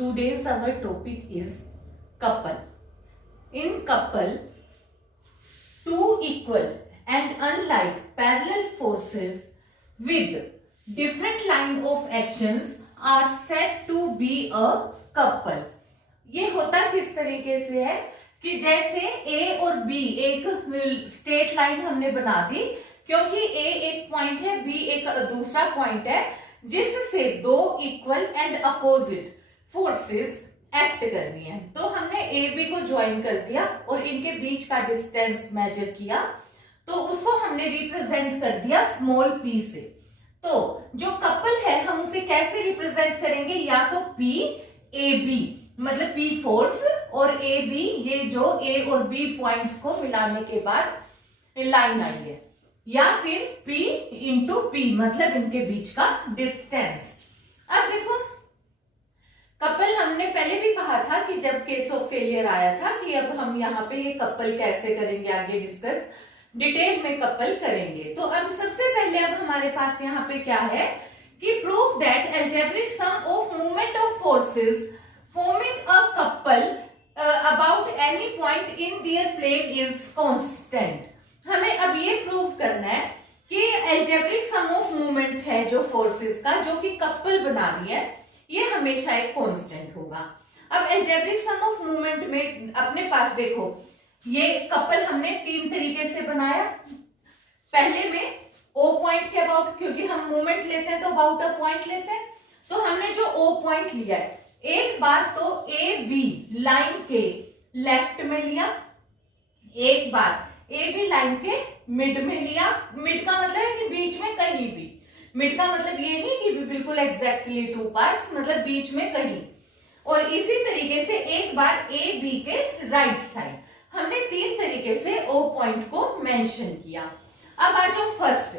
Today's our topic is couple. In couple, two equal and unlike parallel forces with different line of actions are said to be a couple. ये होता किस तरीके से है कि जैसे A और B एक स्ट्रेट लाइन हमने बना दी, क्योंकि A एक पॉइंट है, B एक दूसरा पॉइंट है, जिससे दो equal and opposite forces act कर रही हैं। तो हमने ए बी को ज्वाइन कर दिया और इनके बीच का डिस्टेंस मेजर किया, तो उसको हमने रिप्रेजेंट कर दिया स्मॉल p से। तो जो कपल है हम उसे कैसे रिप्रेजेंट करेंगे, या तो p a b मतलब p फोर्स और a b ये जो a और b पॉइंट्स को मिलाने के बाद लाइन आई है, या फिर p इंटू p मतलब इनके बीच का डिस्टेंस। अब देखो कपल हमने पहले भी कहा था कि जब केस ऑफ फेलियर आया था कि अब हम यहाँ पे ये कपल कैसे करेंगे, आगे डिस्कस डिटेल में कपल करेंगे। तो अब सबसे पहले अब हमारे पास यहाँ पे क्या है कि proof that algebraic sum of movement of forces forming a couple about any point in their plane is constant. हमें अब ये प्रूव करना है कि अलजेब्रिक सम ऑफ मूवमेंट है जो फोर्सेस का, जो कि कपल बना रही है, ये हमेशा एक कांस्टेंट होगा। अब अलजेब्रिक सम ऑफ मूवमेंट में अपने पास देखो ये कपल हमने तीन तरीके से बनाया। पहले में ओ पॉइंट के अबाउट, क्योंकि हम मूवमेंट लेते हैं तो अबाउट अ पॉइंट लेते हैं, तो हमने जो ओ पॉइंट लिया है एक बार तो ए बी लाइन के लेफ्ट में लिया, एक बार ए बी लाइन के मिड में लिया। मिड का मतलब है कि बीच में कहीं भी, मिड का मतलब ये नहीं कि बिल्कुल एग्जैक्टली टू पार्ट्स, मतलब बीच में कहीं। और इसी तरीके से एक बार ए बी के राइट साइड, हमने तीन तरीके से ओ पॉइंट को मेंशन किया। अब आ जाओ फर्स्ट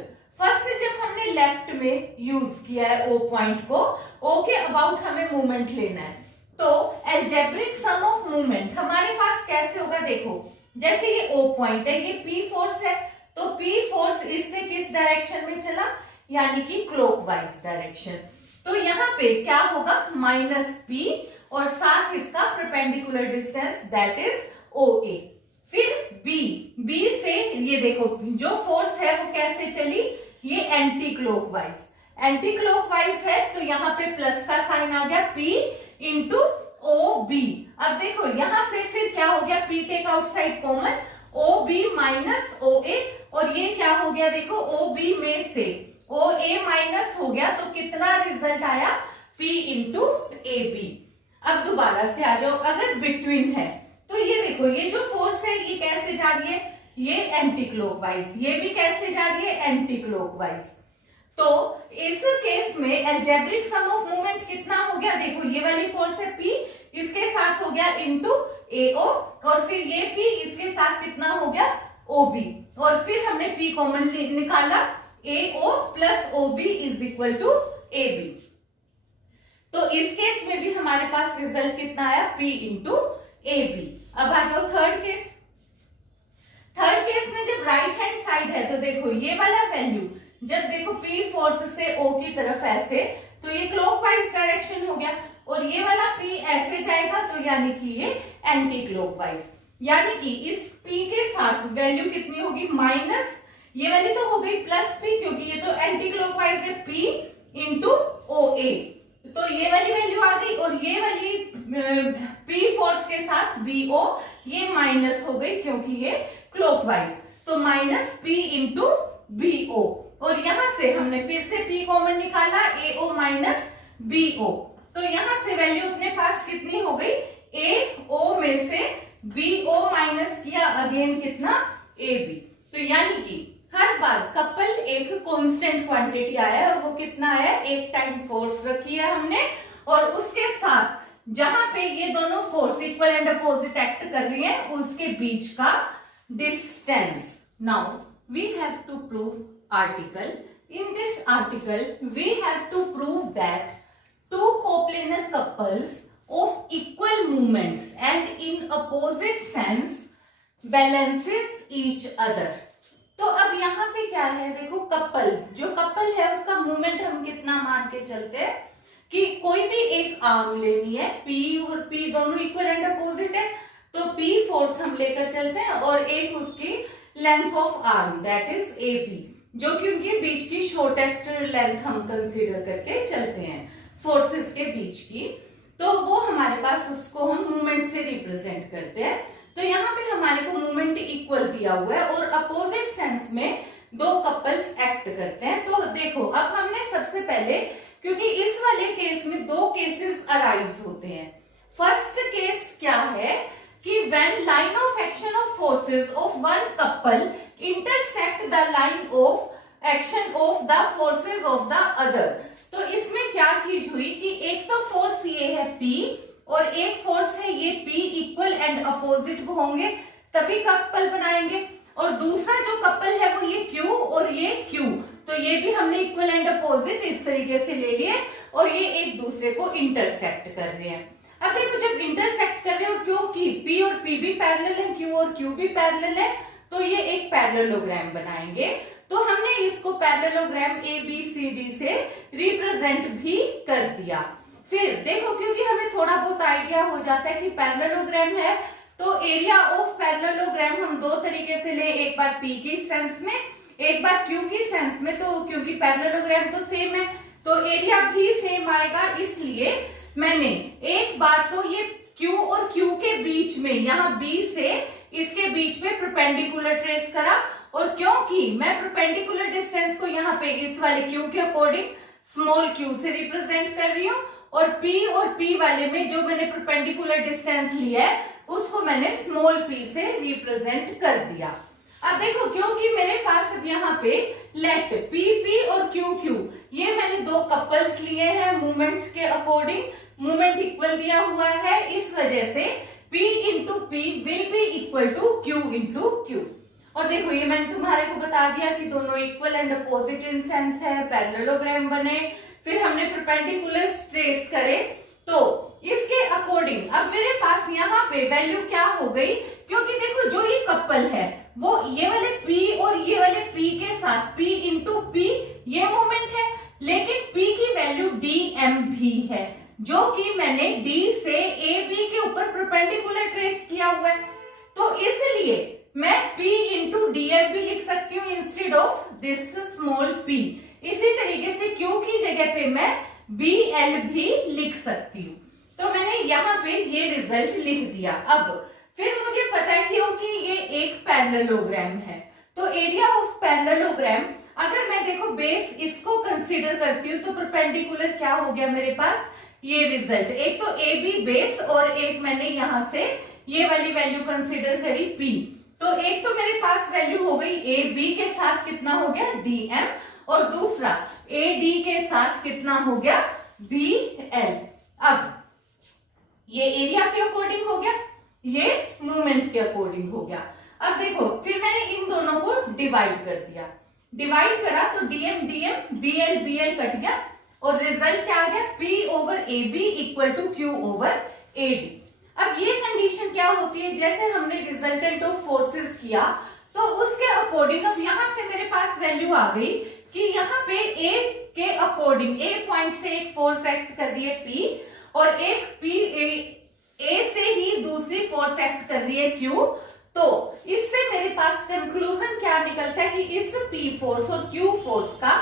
जब हमने लेफ्ट में यूज किया है ओ पॉइंट को, ओ के अबाउट हमें मूवमेंट लेना है, तो अलजेब्रिक सम ऑफ मूवमेंट हमारे पास कैसे होगा, देखो जैसे ये ओ पॉइंट है, ये पी फोर्स है, तो पी फोर्स इससे किस डायरेक्शन में चला, यानी कि क्लॉकवाइज डायरेक्शन। तो यहाँ पे क्या होगा, माइनस पी और साथ इसका परपेंडिकुलर डिस्टेंस दैट इज ओ ए। फिर बी से ये देखो जो फोर्स है वो कैसे चली, ये एंटी क्लॉकवाइज है, तो यहाँ पे प्लस का साइन आ गया, पी इंटू ओ बी। अब देखो यहां से फिर क्या हो गया, P take outside common, O B minus O A, और ये क्या हो गया देखो ओ बी में से ओ ए माइनस हो गया, तो कितना रिजल्ट आया, P इंटू ए बी। अब दोबारा से आ जाओ, अगर बिटवीन है तो ये देखो ये जो फोर्स है ये कैसे जा रही है, ये एंटी क्लॉकवाइज, ये भी कैसे जा रही है, एंटी क्लॉकवाइज। तो इस केस में अलजेब्रिक सम ऑफ मूवमेंट कितना हो गया, देखो ये वाली फोर्स है P, इसके साथ हो गया इंटू ए ओ, और फिर ये P इसके साथ कितना हो गया ओ बी, और फिर हमने P कॉमन निकाला, A O plus O B is equal to A B. तो इस केस में भी हमारे पास रिजल्ट कितना आया, P इंटू ए बी। अब आ जाओ थर्ड केस में जब राइट हैंड साइड है तो देखो ये वाला वैल्यू जब देखो P फोर्स से O की तरफ ऐसे, तो ये क्लॉकवाइज डायरेक्शन हो गया, और ये वाला P ऐसे जाएगा तो यानी कि ये एंटी क्लॉकवाइज, यानी कि इस P के साथ वैल्यू कितनी होगी, माइनस ये वाली तो हो गई प्लस P, क्योंकि ये तो एंटी क्लॉकवाइज है, P इंटू ओ ए, तो ये वाली वैल्यू आ गई, और ये वाली P फोर्स के साथ BO ये माइनस हो गई क्योंकि ये क्लॉकवाइज, तो माइनस P इंटू BO, और यहां से हमने फिर से P कॉमन निकाला, AO माइनस BO, तो यहां से वैल्यू अपने पास कितनी हो गई, AO में से BO माइनस किया, अगेन कितना AB। तो यानी कि हर बार कपल एक कांस्टेंट क्वांटिटी आया है, और वो कितना आया, एक टाइम फोर्स रखी है हमने, और उसके साथ जहां पे ये दोनों force equal and opposite act कर रही हैं उसके बीच का distance. Now we have to prove article. In this article we have to prove that two coplanar couples of equal movements and in opposite sense balances each other. तो अब यहाँ पे क्या है, देखो कपल, जो कपल है उसका मूवमेंट हम कितना मान के चलते हैं कि कोई भी एक आर्म लेनी है, P और P दोनों इक्वल एंड अपोजिट है, तो P फोर्स हम लेकर चलते हैं और एक उसकी length of arm that is AP, जो कि उनके बीच की शॉर्टेस्ट लेंथ हम कंसीडर करके चलते हैं फोर्सेस के बीच की। तो वो हमारे पास उसको हम मूवमेंट से रिप्रेजेंट करते हैं। तो यहाँ पे हमारे को मूवमेंट इक्वल दिया हुआ है और अपोजिट सेंस में दो कपल्स एक्ट करते हैं। तो देखो अब हमने सबसे पहले, क्योंकि इस वाले केस में दो केसेस अराइज होते हैं। फर्स्ट केस क्या है कि when line of action of forces of one couple intersect the line of action of the forces of the other. तो इसमें क्या चीज हुई कि एक तो फोर्स ये है P और एक फोर्स है ये P, इक्वल एंड अपोजिट होंगे तभी कपल बनाएंगे, और दूसरा जो कपल है वो ये Q और ये Q, तो ये भी हमने इक्वल एंड अपोजिट इस तरीके से ले लिए और ये एक दूसरे को इंटरसेक्ट कर रहे हैं। अब देखो जब इंटरसेक्ट कर रहे हो, क्योंकि P और P भी पैरेलल है, Q और Q भी पैरेलल है, तो ये एक पैरेललोग्राम बनाएंगे। तो हमने इसको पैरेललोग्राम ABCD से रिप्रेजेंट भी कर दिया। फिर देखो क्योंकि हमें थोड़ा बहुत आइडिया हो जाता है कि पैरेललोग्राम है, तो एरिया ऑफ पैरेललोग्राम हम दो तरीके से ले, एक बार P की सेंस में, एक बार Q की सेंस में। तो क्योंकि पैरेललोग्राम तो सेम है तो एरिया भी सेम आएगा, इसलिए मैंने एक बार तो ये Q और Q के बीच में, यहाँ B से इसके बीच में परपेंडिकुलर ट्रेस करा, और क्योंकि मैं परपेंडिकुलर डिस्टेंस को यहाँ पे इस वाले Q के अकॉर्डिंग स्मॉल q से रिप्रेजेंट कर रही हूँ, और P वाले में जो मैंने परपेंडिकुलर डिस्टेंस लिया है उसको मैंने स्मॉल p से रिप्रेजेंट कर दिया। अब देखो क्योंकि मेरे पास अब यहाँ पे लेट P और Q ये मैंने दो कपल्स लिए हैं मूवमेंट के अकॉर्डिंग, मूवमेंट इक्वल दिया हुआ है, इस वजह से P into P will be equal to Q into Q। और देखो ये मैंने तुम्हारे को बता दिया कि दोनों equal and opposite in sense है, पैरेललोग्राम बने, फिर हमने परपेंडिकुलर ट्रेस करे, तो इसके अकॉर्डिंग अब मेरे पास यहाँ पे वैल्यू क्या हो गई, क्योंकि देखो जो ये कपल है वो ये वाले P और ये वाले P के साथ P इंटू P ये मोमेंट है, लेकिन P की वैल्यू dm भी है, जो कि मैंने D से AB के ऊपर परपेंडिकुलर ट्रेस किया हुआ है। तो इसलिए मैं P इंटू dm भी लिख सकती हूँ instead of this small p। इसी तरीके से Q की जगह पे मैं BL भी लिख सकती हूँ। तो मैंने यहाँ पे ये रिजल्ट लिख दिया। अब फिर मुझे पता है क्योंकि ये एक पैरेललोग्राम है, तो एरिया ऑफ पैरेललोग्राम अगर मैं देखो बेस इसको कंसीडर करती हूँ तो परपेंडिकुलर क्या हो गया मेरे पास ये रिजल्ट, एक तो AB बेस और एक मैंने यहां से ये वाली वैल्यू कंसीडर करी P, तो एक तो मेरे पास वैल्यू हो गई AB के साथ कितना हो गया dm, और दूसरा AD के साथ कितना हो गया BL। अब ये एरिया के अकॉर्डिंग हो गया, ये मूवमेंट के अकॉर्डिंग हो गया। अब देखो फिर मैंने इन दोनों को डिवाइड कर दिया, डिवाइड करा तो dm dm BL BL cut गया और रिजल्ट क्या आ गया P over AB equal to Q over AD। अब ये कंडीशन क्या होती है, जैसे हमने रिजल्टेंट ऑफ फोर्सेस किया तो उसके अकॉर्डिंग अब यहां से मेरे पास वैल्यू आ गई कि यहाँ पे A के अकॉर्डिंग A पॉइंट से एक फोर्स एक्ट कर रही है P और एक A से ही दूसरी फोर्स एक्ट कर रही है Q। तो इससे मेरे पास कंक्लूजन क्या निकलता है कि इस P फोर्स और Q फोर्स का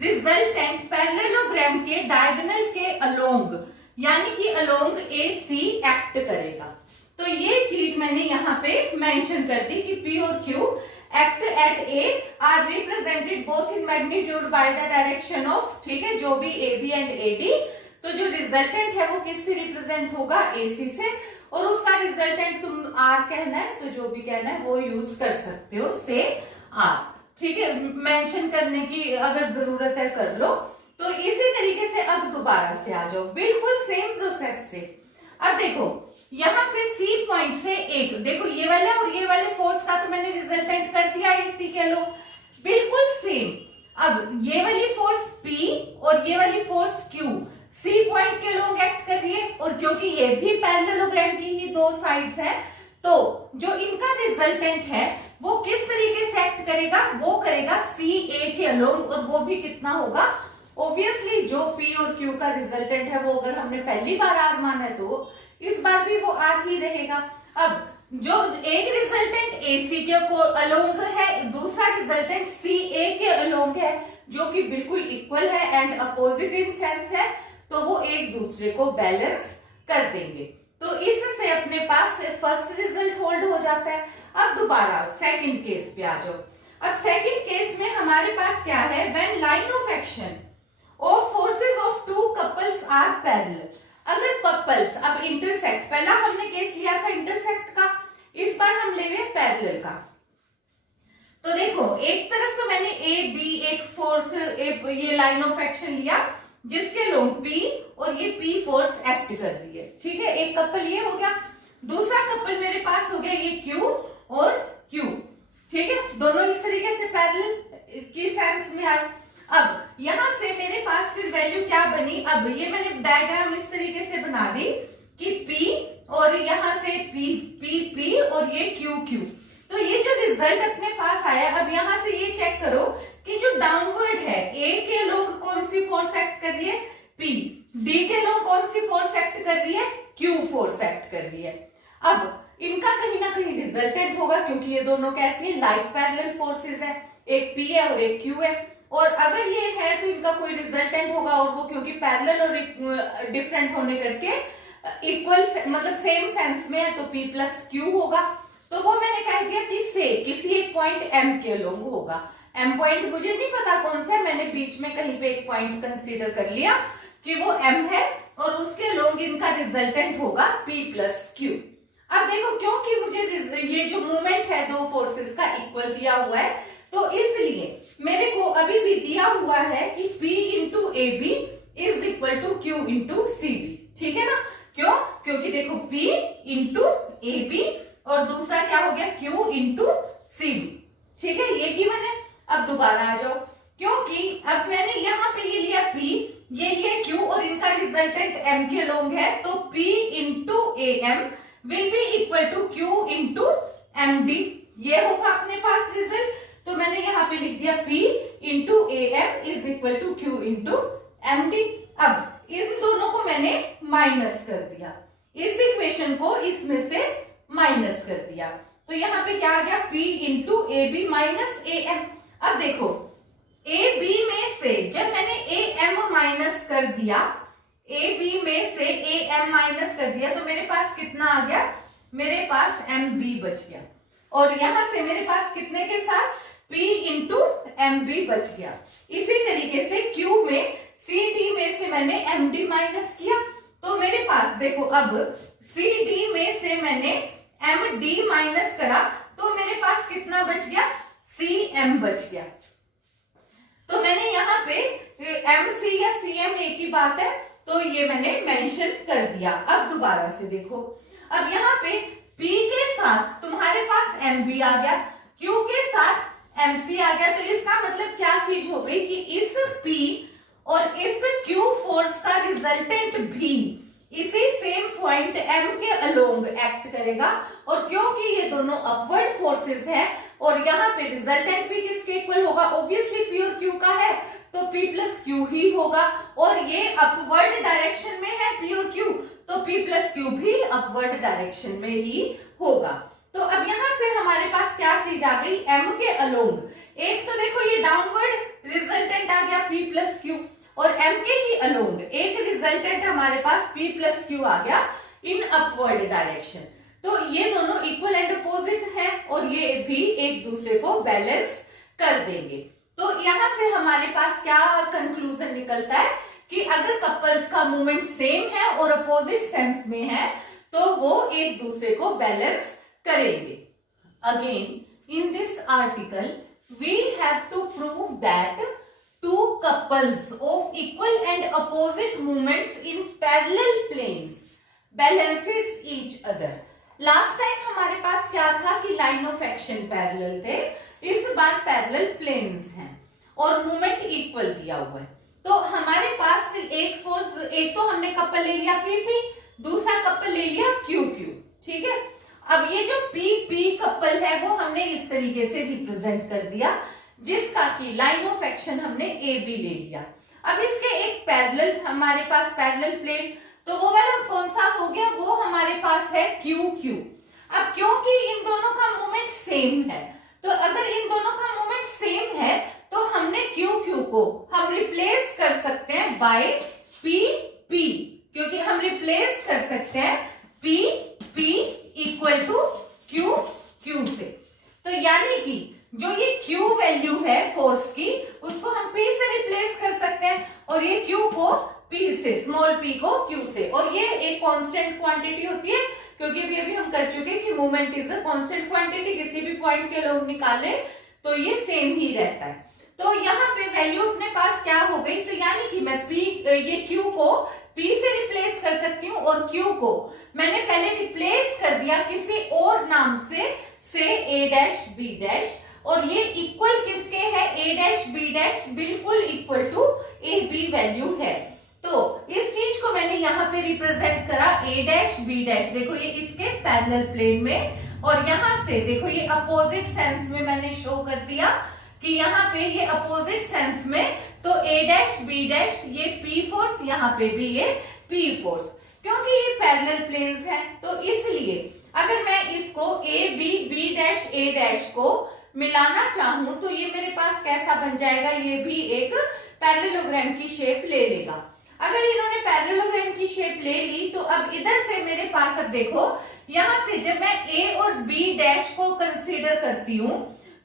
रिजल्टेंट पैरेललोग्राम के डायगोनल के अलोंग यानी कि अलोंग AC एक्ट करेगा। तो ये चीज मैंने यहाँ पे मेंशन कर दी कि P और Q act at A are represented both in magnitude by the direction of, ठीक है, जो भी AB एंड AD। तो जो रिजल्टेंट है वो किससे रिप्रेजेंट होगा AC से, और उसका रिजल्टेंट तुम R कहना है तो जो भी कहना है वो यूज कर सकते हो से R, ठीक है, मेंशन करने की अगर जरूरत है कर लो। तो इसी तरीके से अब दोबारा से आ जाओ बिल्कुल सेम प्रोसेस से। अब देखो यहां से C पॉइंट से एक, देखो ये वाला और ये वाले फोर्स का तो मैंने रिजल्टेंट कर दिया AC के लो, बिल्कुल सेम। अब ये वाली फोर्स P और ये वाली फोर्स Q C पॉइंट के लोग एक्ट कर रही है, और क्योंकि ये भी पैरेललोग्राम की ही दो साइड्स है तो जो इनका रिजल्टेंट है वो किस तरीके से एक्ट करेगा, वो करेगा CA के अलोंग, और वो भी कितना होगा ऑब्वियसली जो P और Q का रिजल्टेंट है वो अगर हमने पहली बार R माना है तो इस बार भी वो R ही रहेगा। अब जो एक रिजल्टेंट AC के अलोंग है, दूसरा रिजल्टेंट CA के अलोंग है, जो कि बिल्कुल इक्वल है एंड अपोजिट इन सेंस है, तो वो एक दूसरे को बैलेंस कर देंगे। तो इससे अपने पास फर्स्ट रिजल्ट होल्ड हो जाता है। अब दोबारा सेकंड केस पे आ जाओ। अब सेकंड केस में हमारे पास क्या है, when line of action of forces of two couples are parallel. अगर कपल्स अब इंटरसेक्ट, पहला हमने केस लिया था इंटरसेक्ट का, इस बार हम ले रहे हैं पैरेलल का। तो देखो एक तरफ तो मैंने ए बी एक फोर्स ये लाइन ऑफ एक्शन लिया जिसके लोग P और ये P फोर्स एक्ट कर रही है, ठीक है। एक कपल ये हो गया, दूसरा कपल मेरे पास हो गया ये Q और Q, ठीक है। दोनों इस तरीके से पैरेलल की सेंस में आए। अब यहां से मेरे पास फिर वैल्यू क्या बनी, अब ये मैंने डायग्राम इस तरीके से बना दी कि P और यहां से P और ये Q। तो ये जो रिजल्ट अपने पास आया, अब यहां से ये चेक करो कि जो डाउनवर्ड है A के लोग कौन सी फोर्स एक्ट कर रही है, P, D के लोग कौन सी फोर्स एक्ट कर रही है, Q फोर्स एक्ट कर रही है। अब इनका कहीं ना कहीं रिजल्टेंट होगा क्योंकि ये दोनों कैसी लाइक पैरेलल फोर्सेस है, एक P है और एक Q है, और अगर ये है तो इनका कोई रिजल्टेंट होगा, और वो क्योंकि पैरेलल और डिफरेंट होने करके इक्वल मतलब सेम सेंस में है तो P प्लस Q होगा। तो वो मैंने कह दिया कि से किसी एक पॉइंट M के लोग होगा। M पॉइंट मुझे नहीं पता कौन सा है, मैंने बीच में कहीं पे एक पॉइंट कंसीडर कर लिया कि वो M है और उसके लोग इनका रिजल्टेंट होगा P प्लस Q। अब देखो क्योंकि मुझे ये जो मूवमेंट है दो फोर्सेस का इक्वल दिया हुआ है, तो इसलिए मेरे को अभी भी दिया हुआ है कि P into A B is equal to Q into C B, ठीक है ना। क्यों, क्योंकि देखो P इंटू ए बी और दूसरा क्या हो गया Q इंटू सी बी, ठीक है, ये गिवन है। अब दोबारा आ जाओ, क्योंकि अब मैंने यहाँ पे ये लिया P, ये लिया Q और इनका रिजल्टेंट M के लोग है, तो P into A M will be equal to Q into M D, ये होगा अपने पास रिजल्ट। तो मैंने यहाँ पे लिख दिया P into A M is equal to Q into M D. अब इन दोनों को मैंने माइनस कर दिया, इस इक्वेशन को इसमें से माइनस कर दिया, तो यहाँ पे क्या आ गया P into A B minus A M. अब देखो ए बी में से जब मैंने ए एम माइनस कर दिया, ए बी में से ए एम माइनस कर दिया, तो मेरे पास कितना आ गया, मेरे पास एम बी बच गया, और यहां से मेरे पास कितने के साथ P इंटू एम बी बच गया। इसी तरीके से Q में सी डी में से मैंने एम डी माइनस किया, तो मेरे पास देखो अब सी डी में से मैंने एम डी माइनस करा, तो मेरे पास कितना बच गया, सी एम बच गया। तो मैंने यहाँ पे एम सी या सी एम एक ही बात है, तो ये मैंने मेंशन कर दिया। अब दोबारा से देखो, अब यहाँ पे P के साथ तुम्हारे पास एम बी आ गया, Q के साथ एम सी आ गया, तो इसका मतलब क्या चीज हो गई कि इस P और इस Q फोर्स का रिजल्टेंट भी इसी सेम पॉइंट M के अलोंग एक्ट करेगा, और क्योंकि ये दोनों अपवर्ड फोर्सेस है और यहाँ पे रिजल्टेंट भी किसके इक्वल होगा, ऑब्वियसली P और Q का है तो P प्लस Q ही होगा, और ये अपवर्ड डायरेक्शन में है P और Q, तो P प्लस Q भी अपवर्ड डायरेक्शन में ही होगा। तो अब यहाँ से हमारे पास क्या चीज आ गई, M के अलोंग, एक तो देखो ये डाउनवर्ड रिजल्टेंट आ गया P प्लस Q, और M के ही अलोंग एक रिजल्टेंट हमारे पास P प्लस Q आ गया इन अपवर्ड डायरेक्शन। तो ये दोनों इक्वल एंड अपोजिट हैं और ये भी एक दूसरे को बैलेंस कर देंगे। तो यहाँ से हमारे पास क्या कंक्लूजन निकलता है कि अगर कपल्स का मूवमेंट सेम है और अपोजिट सेंस में है तो वो एक दूसरे को बैलेंस करेंगे। Again in this article we have to prove that two couples of equal and opposite movements in parallel planes balances each other। Last time हमारे पास क्या था कि लाइन ऑफ एक्शन पैरेलल थे, इस बार पैरेलल प्लेन्स हैं और मूवमेंट इक्वल दिया हुआ है। तो हमारे पास एक फोर्स, एक तो हमने कपल ले लिया PP, दूसरा कपल ले लिया QQ, ठीक है। अब ये जो PP कपल है वो हमने इस तरीके से रिप्रेजेंट कर दिया, जिसका कि लाइन ऑफ एक्शन हमने AB ले लिया। अब इसके एक पैरेलल हमारे पास पैरेलल प्लेन, तो वो वाला कौन सा हो गया, वो हमारे पास है क्यू क्यू। अब क्योंकि इन दोनों का मोमेंट सेम है, तो अगर इन दोनों का मोमेंट सेम है तो हमने क्यू क्यू को हम रिप्लेस कर सकते हैं बाय पी पी, क्योंकि हम रिप्लेस कर सकते हैं P P equal to Q Q से। तो यानी कि जो ये Q वैल्यू है फोर्स की, उसको हम P से रिप्लेस कर सकते हैं और ये Q को P से, स्मॉल p को Q से, और ये एक कांस्टेंट क्वांटिटी होती है, क्योंकि अभी हम कर चुके हैं कि movement is a constant quantity, किसी भी पॉइंट के लोग निकाले तो ये सेम ही रहता है। तो यहाँ पे वैल्यू अपने पास क्या हो गई, तो यानी कि मैं ये Q को P से रिप्लेस कर सकती हूँ और Q को मैंने पहले रिप्लेस कर दिया किसी और नाम से A डैश B डैश, और ये इक्वल किसके है, A डैश B डैश बिल्कुल equal to A B value है। तो इस चीज को मैंने यहाँ पे रिप्रेजेंट करा A डैश B डैश, देखो ये इसके पैरेलल प्लेन में, और यहाँ से देखो ये अपोजिट सेंस में मैंने शो कर दिया कि यहाँ पे ये अपोजिट सेंस में, तो A डैश B डैश ये P फोर्स, यहाँ पे भी ये P फोर्स, क्योंकि ये पैरेलल प्लेन्स हैं, तो इसलिए अगर मैं इसको A B B dash A dash को मिलाना चाहूं तो ये मेरे पास कैसा बन जाएगा, ये भी एक पैरेललोग्राम की शेप ले लेगा। अगर इन्होंने पैरेललोग्राम की शेप ले ली तो अब इधर से मेरे पास, अब देखो यहां से जब मैं A और B डैश को कंसीडर करती हूं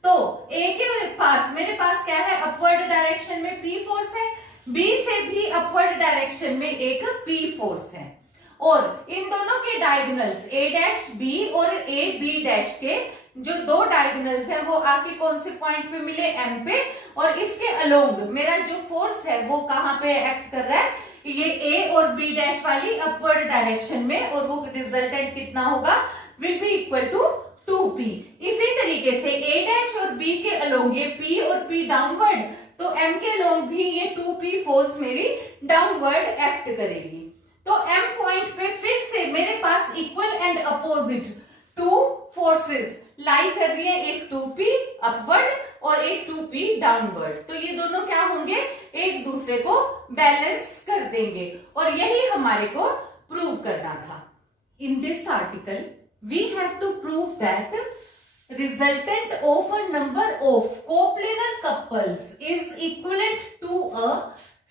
तो A के पास मेरे पास क्या है, अपवर्ड डायरेक्शन में P फोर्स है, B से भी अपवर्ड डायरेक्शन में एक P फोर्स है, और इन दोनों के डायगोनल्स A डैश B और A B डैश के जो दो डायगोनल्स है वो आके कौन से पॉइंट पे मिले, M पे, और इसके अलोंग मेरा जो फोर्स है वो कहां पे एक्ट कर रहा है, ये A और B डैश वाली अपवर्ड डायरेक्शन में, और वो रिजल्टेंट कितना होगा, will be equal to 2p। इसी तरीके से A डैश और B के अलोंग ये P और P डाउनवर्ड, तो M के अलोंग भी ये 2p फोर्स मेरी डाउनवर्ड एक्ट करेगी। तो M पॉइंट पे फिर से मेरे पास equal and opposite two forces lie कर रही है, एक 2p अपवर्ड और एक 2p डाउनवर्ड, तो ये दोनों क्या होंगे, एक दूसरे को बैलेंस कर देंगे, और यही हमारे को प्रूव करना था। In this article we have to prove that resultant of a number of coplanar couples is equivalent to a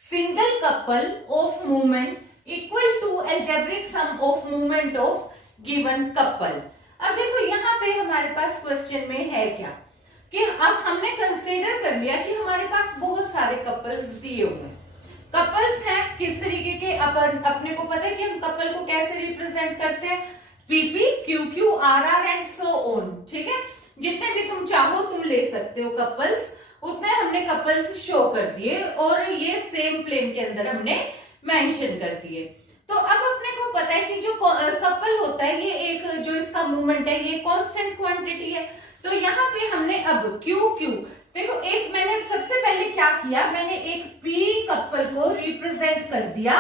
single couple of moment equal to algebraic sum of moment of given couple। अब देखो यहाँ पे हमारे पास question में है क्या, कि अब हमने कंसीडर कर लिया कि हमारे पास बहुत सारे कपल्स दिए हुए हैं। कपल्स हैं किस तरीके के, अपने को पता है कि हम कपल को कैसे रिप्रेजेंट करते हैं, PP QQ RR and so on, ठीक है, जितने भी तुम चाहो तुम ले सकते हो कपल्स, उतने हमने कपल्स शो कर दिए और ये सेम प्लेन के अंदर हमने मेंशन कर दिए। तो अब अपने को पता है कि जो कपल होता है ये एक जो इसका मूवमेंट है ये कांस्टेंट क्वांटिटी है, तो यहाँ पे हमने अब QQ, देखो एक मैंने सबसे पहले क्या किया, मैंने एक P कपल को रिप्रेजेंट कर दिया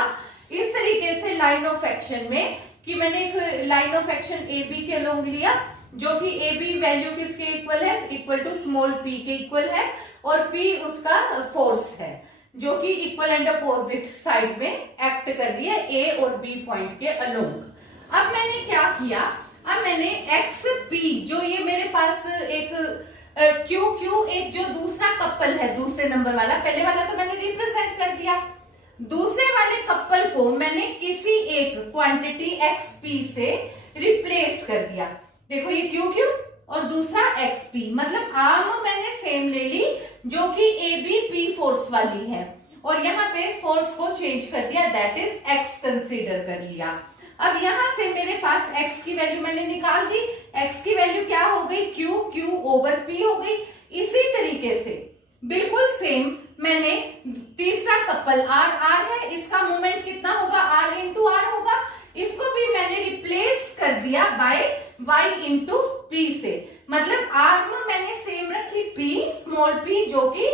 इस तरीके से लाइन ऑफ एक्शन में, कि मैंने एक लाइन ऑफ एक्शन AB के अलोंग लिया, जो कि AB वैल्यू किसके इक्वल है, इक्वल टू स्मॉल p के इक्वल है, और P उसका फोर्स है जो कि इक्वल एंड अपोजिट साइड में एक्ट कर रही है A और B पॉइंट के अलोंग। अब मैंने क्या किया, अब मैंने XP जो ये मेरे पास एक QQ एक जो दूसरा कपल है, दूसरे नंबर वाला, पहले वाला तो मैंने रिप्रेजेंट कर दिया, दूसरे वाले कपल को मैंने किसी एक क्वांटिटी XP से रिप्लेस कर दिया। देखो ये QQ और दूसरा XP, मतलब आर्म मैंने सेम ले ली जो कि AB P फोर्स वाली है, और यहाँ पे फोर्स को चेंज कर दिया, दैट इज X कंसीडर कर लिया। अब यहाँ से मेरे पास X की वैल्यू मैंने निकाल दी, X की वैल्यू क्या हो गई, Q ओवर P हो गई। इसी तरीके से बिल्कुल सेम मैंने तीसरा कपल R है, इसका मोमेंट कितना होगा, R इंटू R होगा, इसको भी मैंने रिप्लेस कर दिया बाय Y इंटू P से, मतलब आर्म मैंने सेम रखी P स्मॉल p जो कि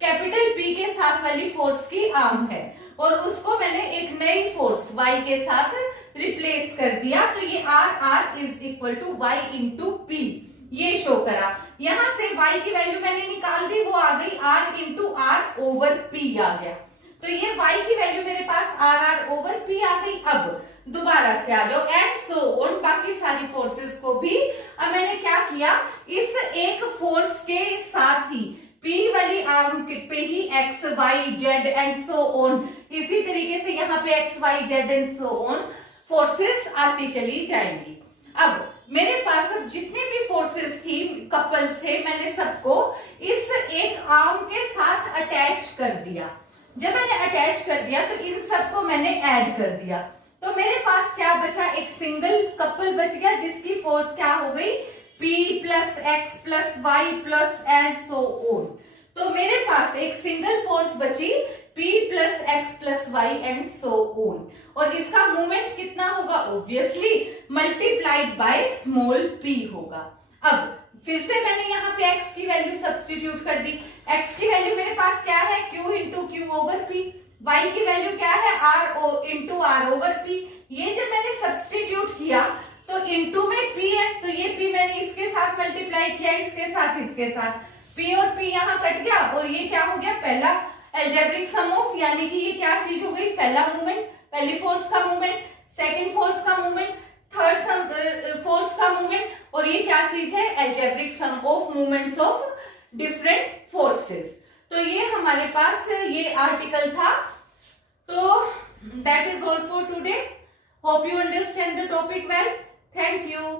कैपिटल P के साथ वाली फोर्स की आर्म है, और उसको मैंने एक नई फोर्स Y के साथ रिप्लेस कर दिया, तो ये R is equal to Y into P ये शो करा। यहां से Y की वैल्यू मैंने निकाल दी, वो आ गई R into R over P आ गया। तो ये y की वैल्यू मेरे पास RR ओवर P आ गई। अब दोबारा से आ जाओ एंड सो ऑन बाकी सारी फोर्सेस को भी। अब मैंने क्या किया, इस एक फोर्स के साथ ही P वाली आर्म पे ही x y z and so on, इसी तरीके से यहाँ पे x y z and so on forces आती चली जाएंगी। अब मेरे पास अब जितने भी फोर्सेस थी, कपल्स थे, मैंने सबको इस एक आर्म के साथ अटैच कर दिया। जब मैंने अटैच कर दिया तो इन सबको मैंने ऐड कर दिया, तो मेरे पास क्या बचा, एक सिंगल कपल बच गया जिसकी फोर्स क्या हो गई, P plus X plus Y plus and so on. तो मेरे पास एक सिंगल फोर्स बची P plus X plus Y and so on, और इसका मूवमेंट कितना होगा, obviously multiplied by small p होगा। अब फिर से मैंने यहाँ पे x की वैल्यू सब्स्टिट्यूट कर दी। x की वैल्यू मेरे पास क्या है, q into Q over p। y की वैल्यू क्या है, r into R over p। ये जब मैंने सब्स्टिट्यूट किया तो इंटू में p है, तो ये p मैंने इसके साथ मल्टीप्लाई किया, इसके साथ p और p यहाँ कट गया, और ये क्या हो गया, पहला एल्जेब्रिक सम ऑफ, यानी कि ये क्या चीज हो गई, पहला मूवमेंट, पहली फोर्स का मूवमेंट, सेकंड फोर्स का मूवमेंट, थर्ड फोर्स का मूवमेंट, और ये क्या चीज है, algebraic sum of movements of different forces. तो ये हमारे पास ये आर्टिकल था। तो that is all for today. Hope you understand the topic well. Thank you.